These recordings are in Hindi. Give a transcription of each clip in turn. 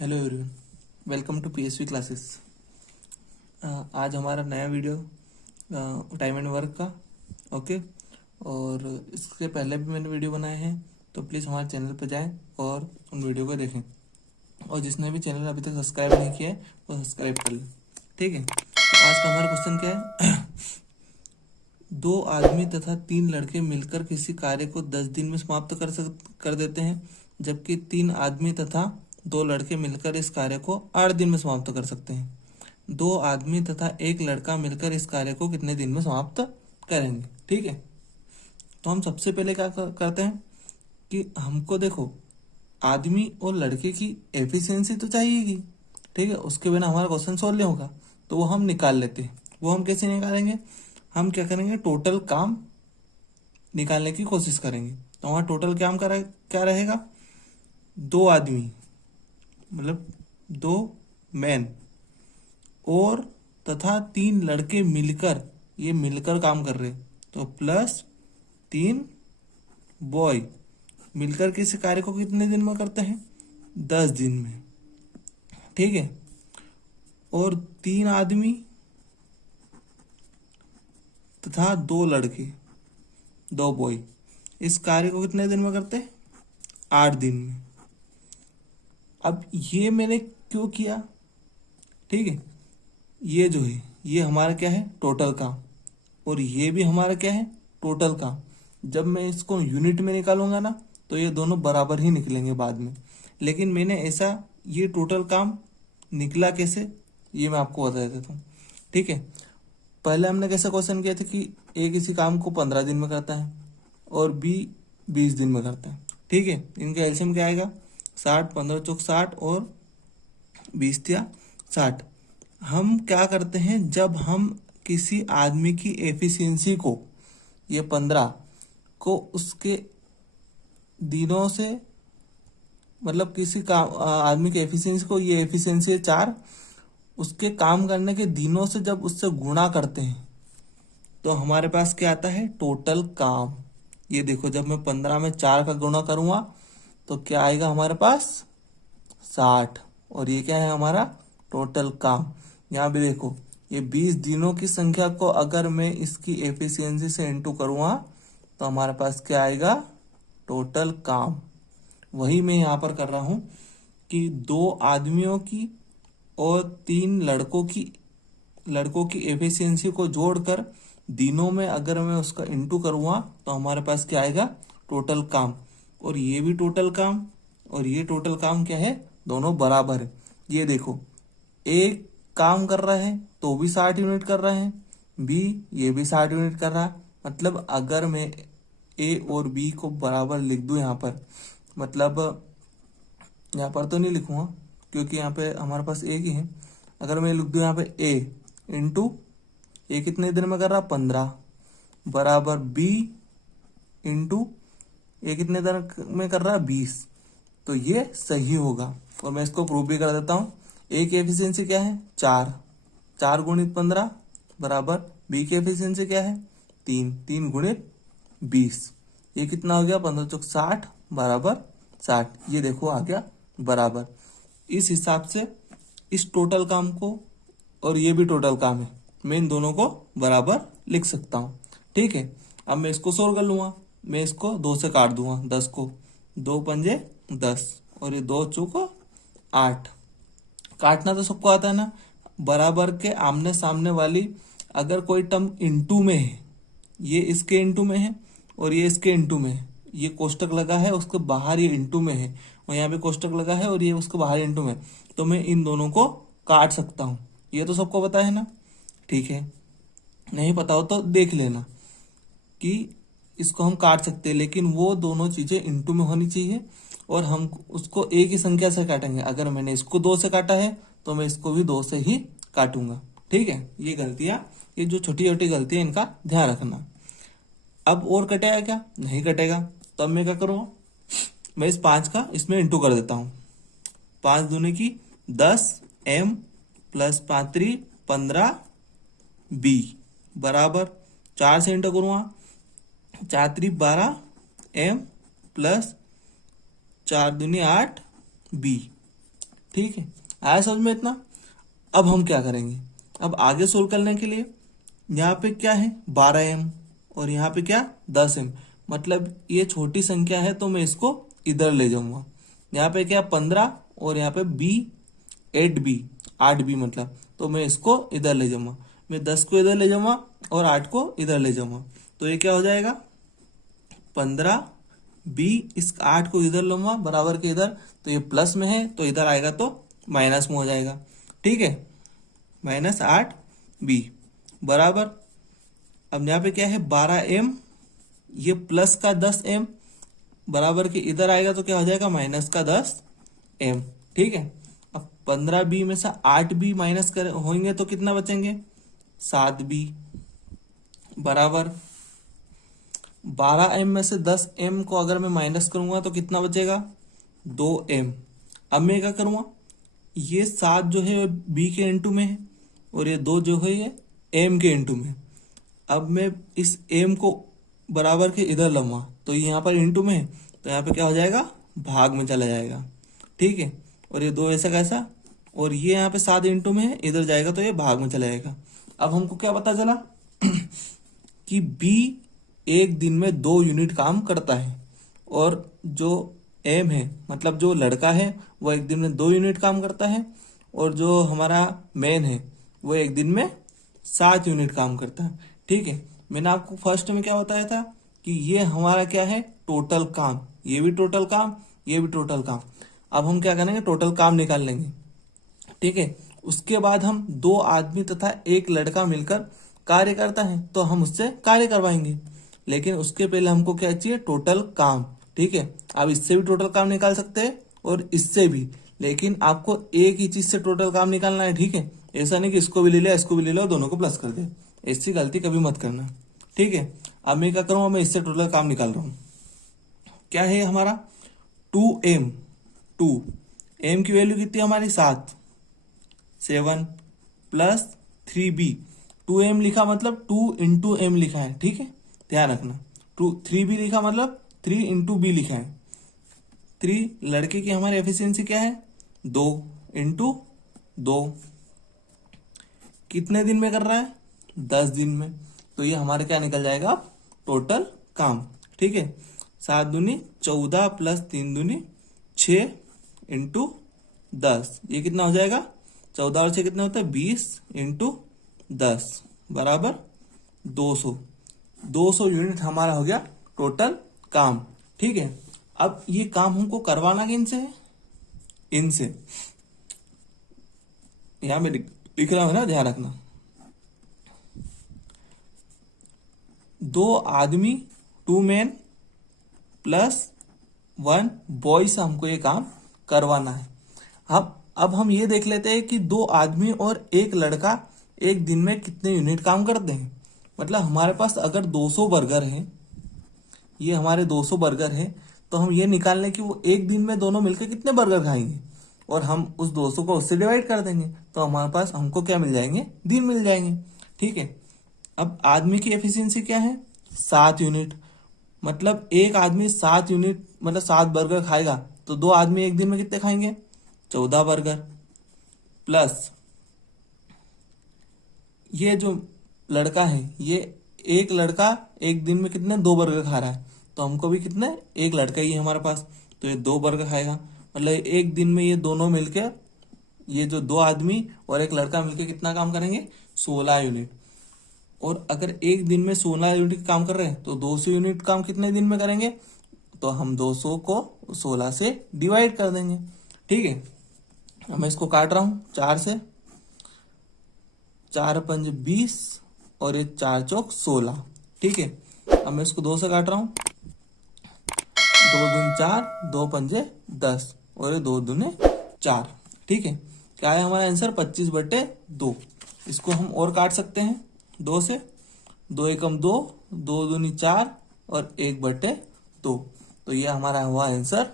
Hello everyone, welcome to PSV classes. आज हमारा नया वीडियो टाइम एंड वर्क का। ओके। और इससे पहले भी मैंने वीडियो बनाए हैं, तो प्लीज़ हमारे चैनल पर जाएं और उन वीडियो को देखें। और जिसने भी चैनल अभी तक सब्सक्राइब नहीं किया है वो सब्सक्राइब कर लें। ठीक है, तो आज का हमारा क्वेश्चन क्या है? दो आदमी तथा तीन लड़के मिलकर किसी कार्य को 10 दिन में समाप्त कर देते हैं, जबकि तीन आदमी तथा दो लड़के मिलकर इस कार्य को 8 दिन में समाप्त कर सकते हैं। दो आदमी तथा एक लड़का मिलकर इस कार्य को कितने दिन में समाप्त करेंगे? ठीक है, तो हम सबसे पहले क्या करते हैं कि हमको देखो, आदमी और लड़के की एफिशिएंसी तो चाहिएगी। ठीक है, उसके बिना हमारा क्वेश्चन सॉल्व नहीं होगा, तो वो हम निकाल लेते हैं। वो हम कैसे निकालेंगे? हम क्या करेंगे, टोटल काम निकालने की कोशिश करेंगे। तो हमारा टोटल काम क्या रहेगा? दो आदमी मतलब दो मैन और तथा तीन लड़के मिलकर, ये मिलकर काम कर रहे, तो प्लस तीन बॉय मिलकर किसी कार्य को कितने दिन में करते हैं? 10 दिन में। ठीक है, और तीन आदमी तथा दो लड़के, दो बॉय, इस कार्य को कितने दिन में करते हैं? 8 दिन में। अब ये मैंने क्यों किया? ठीक है, ये जो है ये हमारा क्या है? टोटल काम। और ये भी हमारा क्या है? टोटल काम। जब मैं इसको यूनिट में निकालूंगा ना, तो ये दोनों बराबर ही निकलेंगे बाद में। लेकिन मैंने ऐसा, ये टोटल काम निकला कैसे, ये मैं आपको बता देता हूँ। ठीक है, पहले हमने कैसा क्वेश्चन किया था कि ए किसी काम को 15 दिन में करता है और बी 20 दिन में करता है। ठीक है, इनका एलसीएम क्या आएगा? 60, 15 चौक 60 और 20 या 60। हम क्या करते हैं, जब हम किसी आदमी की एफिशिएंसी को, ये 15 को, उसके दिनों से, मतलब किसी का आदमी की एफिशिएंसी को, ये एफिशिएंसी है 4, उसके काम करने के दिनों से जब उससे गुणा करते हैं, तो हमारे पास क्या आता है? टोटल काम। ये देखो, जब मैं 15 में 4 का गुणा करूंगा तो क्या आएगा हमारे पास? 60। और ये क्या है हमारा? टोटल काम। यहाँ भी देखो, ये 20 दिनों की संख्या को अगर मैं इसकी एफिशिएंसी से इंटू करूंगा तो हमारे पास क्या आएगा? टोटल काम। वही मैं यहाँ पर कर रहा हूं कि दो आदमियों की और तीन लड़कों की एफिशिएंसी को जोड़कर दिनों में अगर मैं उसका इंटू करूंगा तो हमारे पास क्या आएगा? टोटल काम। और ये भी टोटल काम और ये टोटल काम क्या है? दोनों बराबर है। ये देखो, एक काम कर रहा है तो भी 60 यूनिट कर रहा है, बी ये भी 60 यूनिट कर रहा है। मतलब अगर मैं ए और बी को बराबर लिख दूं यहाँ पर, मतलब यहाँ पर तो नहीं लिखूंगा क्योंकि यहाँ पे हमारे पास एक ही है। अगर मैं लिख दूं यहाँ पे ए इंटू, ए कितने दिन में कर रहा? 15, बराबर बी इंटू, ए कितने दिन में कर रहा? 20। तो ये सही होगा। और मैं इसको प्रूव भी कर देता हूँ। ए की एफिशिएंसी क्या है? 4, 4 गुणित 15 बराबर बी की एफिशिएंसी क्या है? 3, 3 गुणित 20। ये कितना हो गया? 15 चौक 60 बराबर 60। ये देखो आ गया बराबर। इस हिसाब से इस टोटल काम को, और ये भी टोटल काम है, मैं इन दोनों को बराबर लिख सकता हूँ। ठीक है, अब मैं इसको सोल्व कर लूंगा। मैं इसको 2 से काट दूंगा, 10 को, 2 पंजे 10 और ये 2 चौक 8। काटना तो सबको आता है ना। बराबर के आमने सामने वाली अगर कोई टर्म इंटू में है, ये इसके इंटू में है और ये इसके इंटू में है, ये कोष्टक लगा है उसके बाहर ये इंटू में है, और यहाँ पे कोष्टक लगा है और ये उसके बाहर इंटू में, तो मैं इन दोनों को काट सकता हूँ। ये तो सबको पता है ना। ठीक है, नहीं पता हो तो देख लेना कि इसको हम काट सकते हैं, लेकिन वो दोनों चीजें इंटू में होनी चाहिए और हम उसको एक ही संख्या से काटेंगे। अगर मैंने इसको 2 से काटा है तो मैं इसको भी 2 से ही काटूंगा। ठीक है, ये गलतियां, ये जो छोटी छोटी गलतियां, इनका ध्यान रखना। अब और कटेगा क्या? नहीं कटेगा। तो अब मैं क्या करूँगा, मैं इस 5 का इसमें इंटू कर देता हूँ। 5 दूनी की 10 एम प्लस 5 3 15 बी बराबर 4 से इंटू करूँगा, 4 3 12 एम प्लस 4 दूनी 8 बी। ठीक है, आया समझ में इतना। अब हम क्या करेंगे, अब आगे सोल्व करने के लिए यहाँ पे क्या है 12m और यहाँ पे क्या 10m, मतलब ये छोटी संख्या है तो मैं इसको इधर ले जाऊंगा। यहाँ पे क्या 15 और यहाँ पे b 8b 8b मतलब, तो मैं इसको इधर ले जाऊंगा। मैं 10 को इधर ले जाऊंगा और 8 को इधर ले जाऊंगा, तो ये क्या हो जाएगा 15b, इस 8 को इधर लूंगा बराबर के इधर, तो ये प्लस में है तो इधर आएगा तो माइनस में हो जाएगा। ठीक है, -8b बराबर, अब यहाँ पे क्या है 12m, ये प्लस का 10m बराबर के इधर आएगा तो क्या हो जाएगा माइनस का 10m। ठीक है, अब 15b में से 8b माइनस कर होंगे तो कितना बचेंगे 7b बराबर 12m में से 10m को अगर मैं माइनस करूंगा तो कितना बचेगा 2m। अब मैं क्या करूंगा, ये 7 जो है b के इंटू में है और ये 2 जो है ये m के इंटू में। अब मैं इस m को बराबर के इधर लूंगा तो ये यहाँ पर इंटू में है तो यहाँ पे क्या हो जाएगा भाग में चला जाएगा। ठीक है, और ये 2 ऐसा कैसा, और ये यहाँ पे 7 इंटू में है, इधर जाएगा तो ये भाग में चला जाएगा। अब हमको क्या पता चला कि b एक दिन में 2 यूनिट काम करता है और जो m है मतलब जो लड़का है वो एक दिन में 2 यूनिट काम करता है और जो हमारा मैन है वो एक दिन में 7 यूनिट काम करता है। ठीक है, मैंने आपको फर्स्ट में क्या बताया था कि ये हमारा क्या है टोटल काम, ये भी टोटल काम, ये भी टोटल काम। अब हम क्या करेंगे टोटल काम निकाल लेंगे। ठीक है, उसके बाद हम 2 आदमी तथा एक लड़का मिलकर कार्य करता है तो हम उससे कार्य करवाएंगे, लेकिन उसके पहले हमको क्या चाहिए टोटल काम। ठीक है, आप इससे भी टोटल काम निकाल सकते हैं और इससे भी, लेकिन आपको एक ही चीज से टोटल काम निकालना है। ठीक है, ऐसा नहीं कि इसको भी ले लिया इसको भी ले लो दोनों को प्लस कर दे, ऐसी गलती कभी मत करना। ठीक है, अब मैं क्या करूंगा, मैं इससे टोटल काम निकाल रहा हूं। क्या है हमारा 2m, 2m की वैल्यू कितनी हमारी 7 प्लस 3b, 2m लिखा मतलब 2 इंटू m लिखा है। ठीक है, ध्यान रखना 3b लिखा मतलब 3 इंटू b लिखा है। 3 लड़के की हमारी एफिशिएंसी क्या है 2 इंटू 2, कितने दिन में कर रहा है 10 दिन में, तो ये हमारे क्या निकल जाएगा टोटल काम। ठीक है, 7 दूनी 14 प्लस 3 दूनी 6 इंटू 10, ये कितना हो जाएगा 14 और 6 कितना होता है 20 इंटू 10 बराबर 200। 200 यूनिट हमारा हो गया टोटल काम। ठीक है, अब ये काम हमको करवाना किन से है, इनसे, यहां में लिख रहा हूं ना, ध्यान रखना। 2 आदमी 2 मैन प्लस 1 बॉय से हमको ये काम करवाना है। अब हम ये देख लेते हैं कि 2 आदमी और एक लड़का एक दिन में कितने यूनिट काम करते हैं। मतलब हमारे पास अगर 200 बर्गर है, ये हमारे 200 बर्गर है, तो हम ये निकाल लें कि वो एक दिन में दोनों मिलकर कितने बर्गर खाएंगे और हम उस 200 को उससे डिवाइड कर देंगे तो हमारे पास हमको क्या मिल जाएंगे दिन मिल जाएंगे। ठीक है, अब आदमी की एफिशिएंसी क्या है 7 यूनिट, मतलब एक आदमी 7 यूनिट मतलब 7 बर्गर खाएगा तो 2 आदमी एक दिन में कितने खाएंगे 14 बर्गर, प्लस ये जो लड़का है ये एक लड़का एक दिन में कितने 2 बर्गर खा रहा है तो हमको भी कितने एक लड़का ही है हमारे पास तो ये 2 बर्गर खाएगा। मतलब एक दिन में ये दोनों मिलकर, ये जो 2 आदमी और एक लड़का मिलकर कितना काम करेंगे 16 यूनिट। और अगर एक दिन में 16 यूनिट काम कर रहे हैं तो 200 यूनिट काम कितने दिन में करेंगे, तो हम 200 को 16 से डिवाइड कर देंगे। ठीक है, अब मैं इसको काट रहा हूं 4 से, 4 पंज 20 और ये 4 चौक 16। ठीक है, अब मैं इसको 2 से काट रहा हूं, 2 दूनी 4, 2 पंजे 10 और ये 2 दूने 4। ठीक है, क्या है हमारा आंसर 25/2। इसको हम और काट सकते हैं 2 से, 2 एकम 2, 2 दूनी 4 और 1/2। तो ये हमारा हुआ आंसर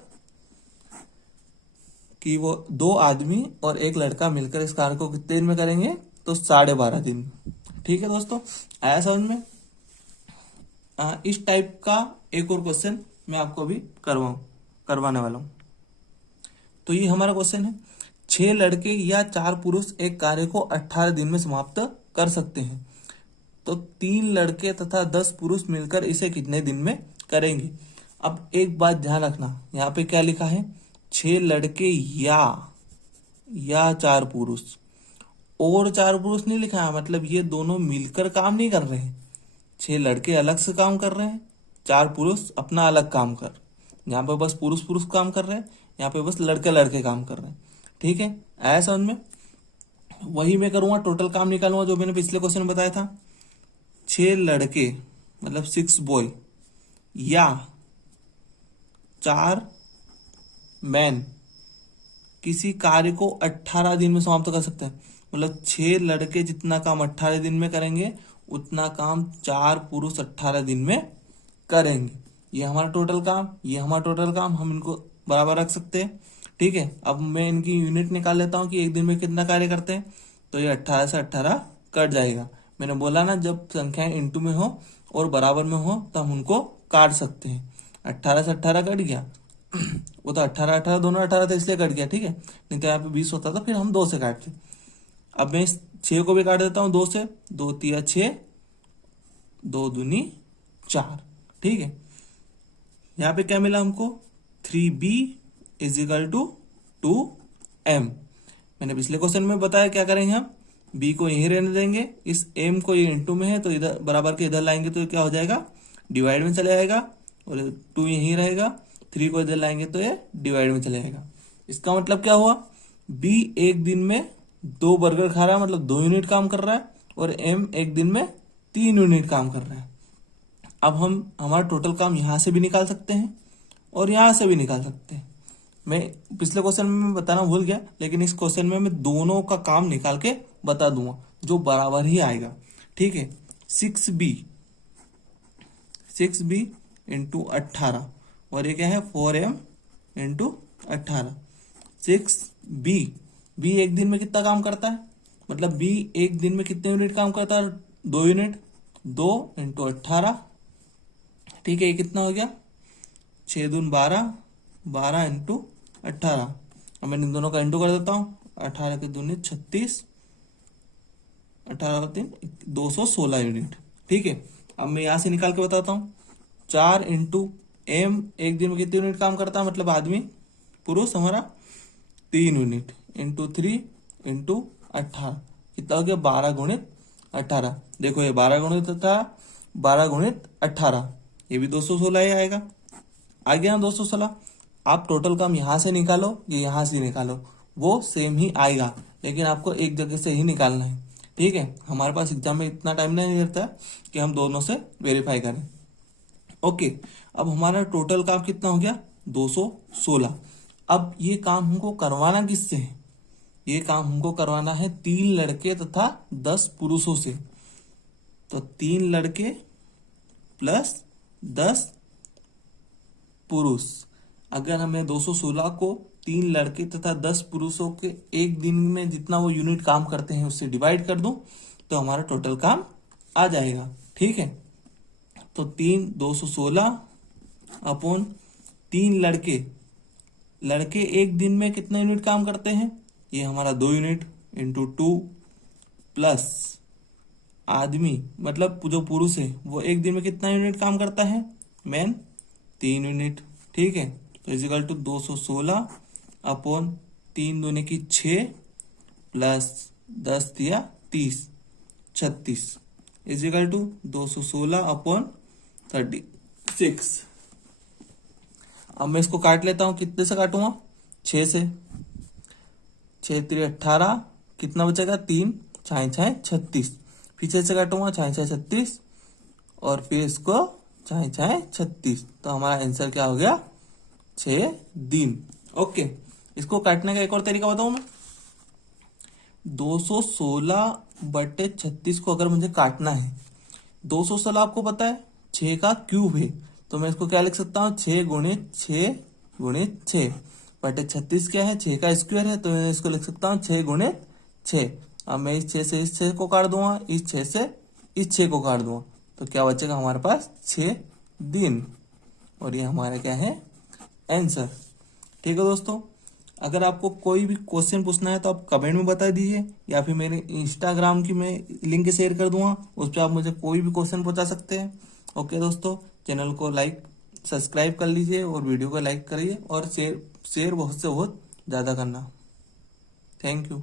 कि वो 2 आदमी और एक लड़का मिलकर इस कार्य को कितने दिन में करेंगे तो 12.5 दिन। ठीक है दोस्तों, आया समझ में। इस टाइप का एक और क्वेश्चन मैं आपको अभी करवाने वाला हूं। तो ये हमारा क्वेश्चन है 6 लड़के या 4 पुरुष एक कार्य को 18 दिन में समाप्त कर सकते हैं, तो 3 लड़के तथा 10 पुरुष मिलकर इसे कितने दिन में करेंगे। अब एक बात ध्यान रखना, यहाँ पे क्या लिखा है, 6 लड़के या 4 पुरुष, और 4 पुरुष नहीं लिखा है, मतलब ये दोनों मिलकर काम नहीं कर रहे हैं। 6 लड़के अलग से काम कर रहे हैं, 4 पुरुष अपना अलग काम कर, यहाँ पे बस पुरुष पुरुष काम कर रहे हैं, यहाँ पे बस लड़के लड़के काम कर रहे हैं। ठीक है, आया समझ में। वही मैं करूंगा, टोटल काम निकालूंगा जो मैंने पिछले क्वेश्चन में बताया था। 6 लड़के मतलब 6 बॉय या 4 मैन किसी कार्य को 18 दिन में समाप्त कर सकते हैं। मतलब 6 लड़के जितना काम 18 दिन में करेंगे उतना काम 4 पुरुष 18 दिन में करेंगे। ये हमारा टोटल काम, ये हमारा टोटल काम, हम इनको बराबर रख सकते हैं। ठीक है, अब मैं इनकी यूनिट निकाल लेता हूँ कि एक दिन में कितना कार्य करते हैं। तो ये 18 से 18 कट जाएगा। मैंने बोला ना, जब संख्याएं इंटू में हो और बराबर में हो तो हम उनको काट सकते हैं। 18 से 18 कट गया, वो तो 18 18 दोनों 18 थे इसलिए कट गया। ठीक है, नहीं तो यहाँ पे 20 होता था, फिर हम 2 से काटते। अब मैं इस 6 को भी काट देता हूँ 2 से, 2 तिया 6, 2 दूनी 4। ठीक है, यहाँ पे क्या मिला हमको, 3b इजिकल टू 2m। मैंने पिछले क्वेश्चन में बताया क्या करेंगे, हम b को यहीं रहने देंगे, इस m को ये इंटू में है तो इधर बराबर के इधर लाएंगे तो क्या हो जाएगा, डिवाइड में चले जाएगा, और 2 यहीं रहेगा, 3 को इधर लाएंगे तो ये डिवाइड में चले जाएगा। इसका मतलब क्या हुआ, b एक दिन में 2 बर्गर खा रहा है, मतलब 2 यूनिट काम कर रहा है, और m एक दिन में 3 यूनिट काम कर रहा है। अब हम हमारा टोटल काम यहां से भी निकाल सकते हैं और यहां से भी निकाल सकते हैं। मैं पिछले क्वेश्चन में बताना भूल गया, लेकिन इस क्वेश्चन में मैं दोनों का काम निकाल के बता दूंगा जो बराबर ही आएगा। ठीक है, 6b इंटू 18, और ये क्या है 4m इंटू 18। 6b एक दिन में कितना काम करता है, मतलब b एक दिन में कितने यूनिट काम करता है, 2 यूनिट, 2 इंटू 18। ठीक है, ये कितना हो गया, 6 दून 12, 12 इंटू 18। अब मैं इन दोनों का इंटू कर देता हूँ, 18 के दूनी 36, 18 3 216 यूनिट। ठीक है, अब मैं यहां से निकाल के बताता हूँ, 4 इंटू m एक दिन में कितने यूनिट काम करता है, मतलब आदमी पुरुष हमारा 3 यूनिट, इंटू 3 इंटू 18, कितना हो गया 12 गुणित 18। देखो ये 12 गुणित 18, 12 गुणित 18, ये भी 216 ही आएगा। आ गया ना 216। आप टोटल काम यहां से निकालो, ये यहां से निकालो, वो सेम ही आएगा, लेकिन आपको एक जगह से ही निकालना है। ठीक है, हमारे पास एग्जाम में इतना टाइम नहीं रहता कि हम दोनों से वेरीफाई करें। ओके, अब हमारा टोटल काम कितना हो गया, 216। अब ये काम हमको करवाना किससे है, ये काम हमको करवाना है 3 लड़के तथा 10 पुरुषों से। तो 3 लड़के प्लस 10 पुरुष। अगर हमें 216 को 3 लड़के तथा 10 पुरुषों के एक दिन में जितना वो यूनिट काम करते हैं उससे डिवाइड कर दूं तो हमारा टोटल काम आ जाएगा। ठीक है, तो 216 अपॉन 3 लड़के एक दिन में कितने यूनिट काम करते हैं, ये हमारा 2 यूनिट इंटू 2, प्लस आदमी मतलब जो पुरुष है वो एक दिन में कितना यूनिट काम करता है, मैन 3 यूनिट। ठीक है, तो इजिकल टू 216 अपॉन 3 दूनी की 6 प्लस 10 दिया 30, 36 इजिकल टू 216 अपॉन 36। अब मैं इसको काट लेता हूं, कितने से काटूंगा, 6 से, 6 3 18, कितना बचेगा 3 6 6 36, फिर 6 से काटूंगा 6 6 36, और फिर इसको 6 6 36, तो हमारा आंसर क्या हो गया 6 दिन। ओके, इसको काटने का एक और तरीका बताऊं मैं, 216/36 को अगर मुझे काटना है, 216 आपको पता है 6 का क्यूब है, तो मैं इसको क्या लिख सकता हूँ 6 गुणित 6 गुणित 6 बटे 36 क्या है 6 का स्क्वायर है, तो मैं इसको लिख सकता हूँ 6 गुणित 6। अब मैं इस 6 से इस 6 को काट दूंगा, इस 6 से इस 6 को काट दूंगा, तो क्या बचेगा हमारे पास 6 दिन, और ये हमारा क्या है आंसर। ठीक है दोस्तों, अगर आपको कोई भी क्वेश्चन पूछना है तो आप कमेंट में बता दीजिए, या फिर मेरे इंस्टाग्राम की मैं लिंक शेयर कर दूंगा, उस पर आप मुझे कोई भी क्वेश्चन पूछा सकते हैं। ओके दोस्तों, चैनल को लाइक सब्सक्राइब कर लीजिए और वीडियो को लाइक करिए और शेयर शेयर बहुत से बहुत ज़्यादा करना। Thank you.